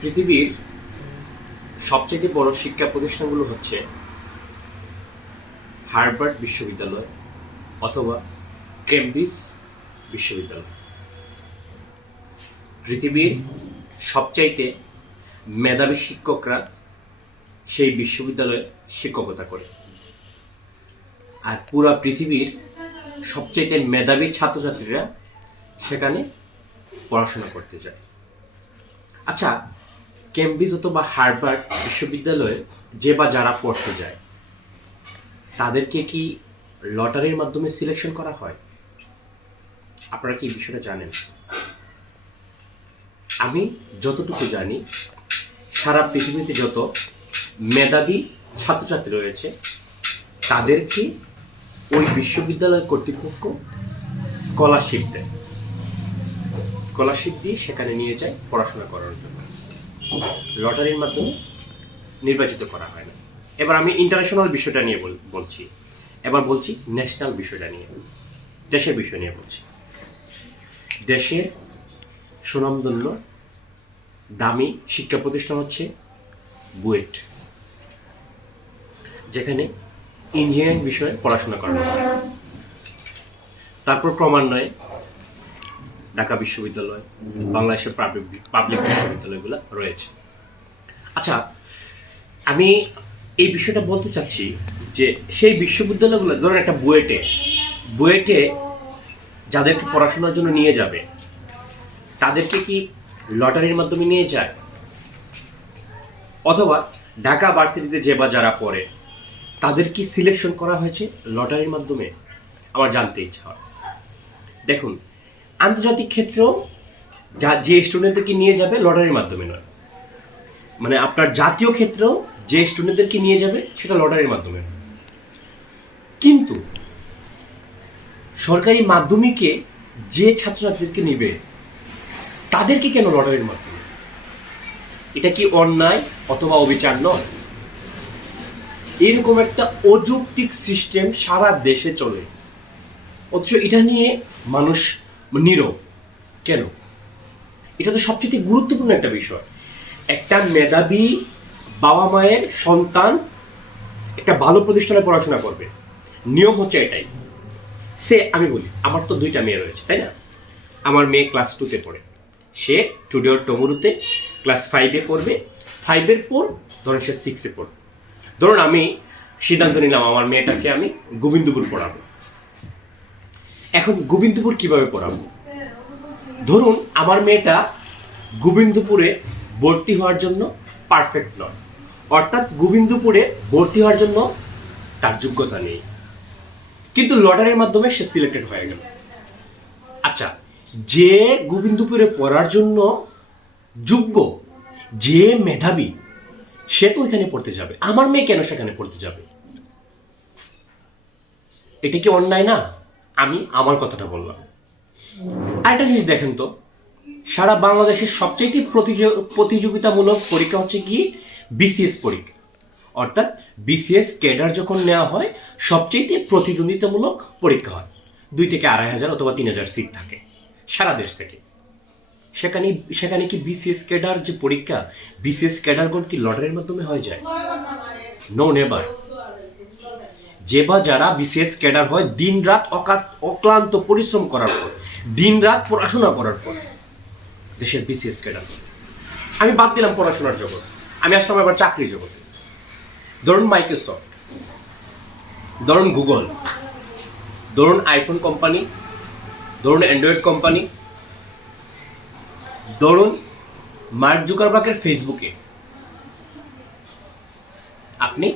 পৃথিবীর সবচেয়ে বড় শিক্ষা প্রতিষ্ঠানগুলো হচ্ছে হার্ভার্ড বিশ্ববিদ্যালয় অথবা কেমব্রিজ বিশ্ববিদ্যালয়। পৃথিবীর সবচাইতে মেধাবী শিক্ষকরা সেই বিশ্ববিদ্যালয়ে শিক্ষকতা করে। আর পুরা পৃথিবীর সবচাইতে মেধাবী ছাত্রছাত্রীরা সেখানে পড়াশোনা করতে যায়। আচ্ছা কেমব্রিজ অথবা হার্ভার্ড বিশ্ববিদ্যালয়ে যে বা যারা পড়তে যায়, তাদেরকে কি লটারির মাধ্যমে সিলেকশন করা হয়? আপনারা কি বিষয়টা জানেন? আমি যতটুকু জানি, সারা পৃথিবীতে যত মেধাবী ছাত্রছাত্রী রয়েছে তাদেরকে ওই বিশ্ববিদ্যালয় কর্তৃপক্ষ স্কলারশিপ দেয়? স্কলারশিপ দিয়ে সেখানে নিয়ে যায় পড়াশোনা করার জন্য। লটারির মাধ্যমে নির্বাচিত করা হয় না। এবার আমি ইন্টারন্যাশনাল বিষয়টা নিয়ে বলছি। এবার বলছি ন্যাশনাল বিষয়টা নিয়ে। দেশের বিষয় নিয়ে বলছি। দেশের সুনামধন্য দামি শিক্ষা প্রতিষ্ঠান হচ্ছে বুয়েট, যেখানে ইঞ্জিনিয়ারিং বিষয়ে পড়াশোনা করানো হয়। তারপর ক্রমান্বয়ে ঢাকা বিশ্ববিদ্যালয়, বাংলাদেশের পাবলিক বিশ্ববিদ্যালয়গুলো রয়েছে। আচ্ছা আমি এই বিষয়টা বলতে চাচ্ছি যে সেই বিশ্ববিদ্যালয়গুলো, ধরুন একটা বুয়েটে বুয়েটে যাদেরকে পড়াশোনার জন্য নিয়ে যাবে, তাদেরকে কি লটারির মাধ্যমে নিয়ে যায়? অথবা ঢাকা ভার্সিটিতে যে বা যারা পড়ে, তাদের কি সিলেকশন করা হয়েছে লটারির মাধ্যমে? আমার জানতে ইচ্ছা হয়। দেখুন আন্তর্জাতিক ক্ষেত্রেও যা যে স্টুডেন্টদেরকে নিয়ে যাবে লটারির মাধ্যমে নয়। মানে আপনার জাতীয় ক্ষেত্রেও যে স্টুডেন্টদেরকে নিয়ে যাবে সেটা লটারির মাধ্যমে। কিন্তু সরকারি মাধ্যমিকে যে ছাত্রছাত্রীদেরকে নিবে, তাদেরকে কেন লটারির মাধ্যমে? এটা কি অন্যায় অথবা অবিচার নয়? এরকম একটা অযৌক্তিক সিস্টেম সারা দেশে চলে। অথচ এটা নিয়ে মানুষ নীরব কেন? এটা তো সবচেয়ে গুরুত্বপূর্ণ একটা বিষয়। একটা মেধাবী বাবা মায়ের সন্তান একটা ভালো প্রতিষ্ঠানে পড়াশোনা করবে। নিয়ম হচ্ছে এটাই। সে, আমি বলি, আমার তো দুইটা মেয়ে রয়েছে, তাই না? আমার মেয়ে ক্লাস টুতে পড়ে। সে টুডেওর টমরুতে ক্লাস ফাইভে পড়বে। ফাইভের পর ধরেন সে সিক্সে পড়বে। ধরুন আমি সিদ্ধান্ত নিলাম আমার মেয়েটাকে আমি গোবিন্দপুর পড়াবো। এখন গোবিন্দপুর কীভাবে পড়াবো? ধরুন, আমার মেয়েটা গোবিন্দপুরে ভর্তি হওয়ার জন্য পারফেক্ট নয়। অর্থাৎ গোবিন্দপুরে ভর্তি হওয়ার জন্য তার যোগ্যতা নেই। কিন্তু লটারির মাধ্যমে সে সিলেক্টেড হয়ে গেল। আচ্ছা যে গোবিন্দপুরে পড়ার জন্য যোগ্য, যে মেধাবী, সে তো ওইখানে পড়তে যাবে। আমার মেয়ে কেন সেখানে পড়তে যাবে? এটা কি অন্যায় না? আমি আমার কথাটা বললাম। আরেকটা জিনিস দেখেন তো, সারা বাংলাদেশের সবচেয়ে প্রতিযোগ- প্রতিযোগিতামূলক পরীক্ষা হচ্ছে কি? বিসিএস পরীক্ষা। অর্থাৎ বিসিএস ক্যাডার যখন নেওয়া হয় সবচেয়ে প্রতিদ্বন্দ্বিতামূলক পরীক্ষা হয়। দুই থেকে আড়াই হাজার অথবা তিন হাজার সিট থাকে, সারা দেশ থেকে। সেখানে সেখানে কি বিসিএস ক্যাডার যে পরীক্ষা বিসিএস ক্যাডারগণ কি লটারির মাধ্যমে হয়ে যায়? নো নেভার যে বা যারা বিসিএস ক্যাডার হয় দিন রাত অক্লান্ত পরিশ্রম করার পর দিন রাত পড়াশোনা করার পর, দেশের বিসিএস ক্যাডার। আমি বাদ দিলাম পড়াশোনার জগৎ। আমি আসলাম এবার চাকরির জগতে। ধরুন মাইক্রোসফট ধরুন গুগল ধরুন আইফোন কোম্পানি ধরুন অ্যান্ড্রয়েড কোম্পানি ধরুন মার্ক জুকারবার্গের ফেসবুকে আপনি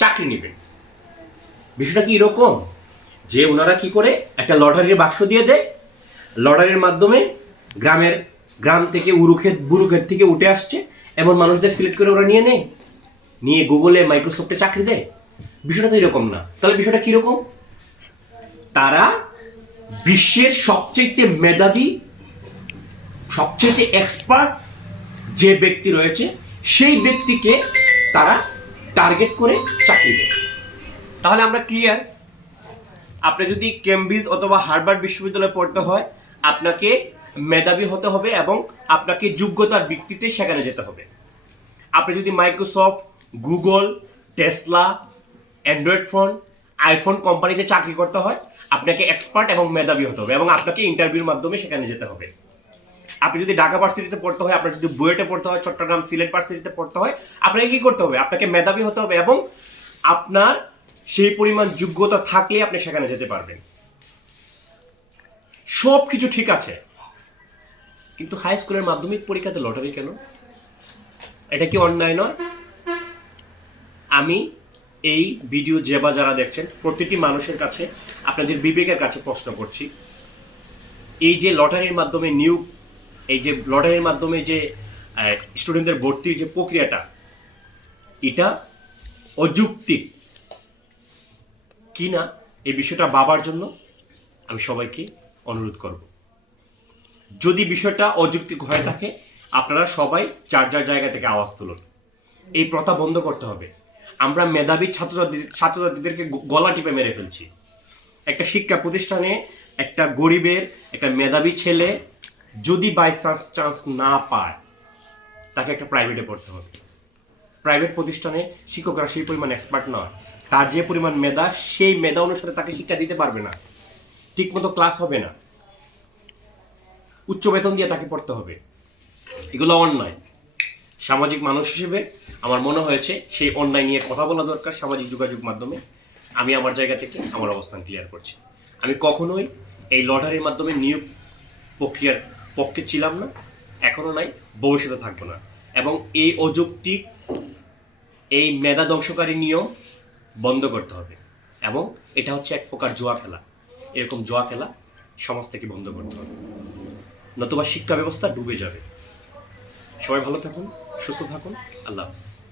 চাকরি নেবেন। বিষয়টা কি এরকম? যে ওনারা কি করে? একটা লটারির বাক্স দিয়ে দেয়। লটারির মাধ্যমে গ্রামের, গ্রাম থেকে উরুক্ষেত বুরুক্ষেত থেকে উঠে আসছে। এমন মানুষদের সিলেক্ট করে ওরা নিয়ে নেয়। নিয়ে গুগলে, মাইক্রোসফটে চাকরি দেয়। বিষয়টা তো এরকম না। তাহলে বিষয়টা কীরকম তারা বিশ্বের সবচেয়ে মেধাবী সবচেয়ে এক্সপার্ট যে ব্যক্তি রয়েছে, সেই ব্যক্তিকে তারা টার্গেট করে চাকরি দেয়। তাহলে আমরা ক্লিয়ার আপনি যদি কেমব্রিজ অথবা হার্ভার্ড বিশ্ববিদ্যালয়ে পড়তে হয়, আপনাকে মেধাবী হতে হবে এবং আপনাকে যোগ্যতার ভিত্তিতে সেখানে যেতে হবে। আপনি যদি Microsoft Google Tesla Android phone iPhone কোম্পানিতে চাকরি করতে হয়, আপনাকে এক্সপার্ট এবং মেধাবী হতে হবে এবং আপনাকে ইন্টারভিউর মাধ্যমে সেখানে যেতে হবে। আপনি যদি ঢাকা ভার্সিটিতে পড়তে হয়, আপনার যদি বুয়েটে পড়তে হয়, চট্টগ্রাম সিলেট ভার্সিটিতে পড়তে হয়, আপনাকে কি করতে হবে? আপনাকে মেধাবী হতে হবে এবং আপনার সেই পরিমাণ যোগ্যতা থাকলে আপনি সেখানে যেতে পারবেন। সব কিছু ঠিক আছে। কিন্তু হাই স্কুলের মাধ্যমিক পরীক্ষাতে লটারি কেন? এটা কি অন্যায় নয়? আমি এই ভিডিও যে বা যারা দেখছেন, প্রতিটি মানুষের কাছে, আপনাদের বিবেকের কাছে প্রশ্ন করছি। এই যে লটারির মাধ্যমে নিয়োগ, এই যে লটারির মাধ্যমে যে স্টুডেন্টদের ভর্তির যে প্রক্রিয়াটা, এটা অযৌক্তিক। কি না এই বিষয়টা বাবার জন্য আমি সবাইকে অনুরোধ করব। যদি বিষয়টা অযৌক্তিক হয়ে থাকে, আপনারা সবাই যার যার জায়গা থেকে আওয়াজ তুলুন। এই প্রথা বন্ধ করতে হবে। আমরা মেধাবী ছাত্রছাত্রী ছাত্রছাত্রীদেরকে গলা টিপে মেরে ফেলছি। একটা শিক্ষা প্রতিষ্ঠানে একটা গরিবের, একটা মেধাবী ছেলে যদি বাই চান্স চান্স না পায়, তাকে একটা প্রাইভেটে পড়তে হবে। প্রাইভেট প্রতিষ্ঠানে শিক্ষকরা সেই পরিমাণ এক্সপার্ট নয়। তার যে পরিমাণ মেধা, সেই মেধা অনুসারে তাকে শিক্ষা দিতে পারবে না। ঠিকমতো ক্লাস হবে না। উচ্চ বেতন দিয়ে তাকে পড়তে হবে। এগুলো অন্যায়। সামাজিক মানুষ হিসেবে আমার মনে হয়েছে সেই অন্যায় নিয়ে কথা বলা দরকার সামাজিক যোগাযোগ মাধ্যমে। আমি আমার জায়গা থেকে আমার অবস্থান ক্লিয়ার করছি। আমি কখনোই এই লটারির মাধ্যমে নিয়োগ প্রক্রিয়ার পক্ষে ছিলাম না এখনও নাই, ভবিষ্যতে থাকব না। এবং এই অযৌক্তিক, এই মেধা ধ্বংসকারী নিয়ম বন্ধ করতে হবে। এবং এটা হচ্ছে এক প্রকার জোয়া খেলা। এরকম জোয়া খেলা সমাজ থেকে বন্ধ করতে হবে। নতুবা শিক্ষা ব্যবস্থা ডুবে যাবে। সবাই ভালো থাকুন, সুস্থ থাকুন। আল্লাহ হাফিজ।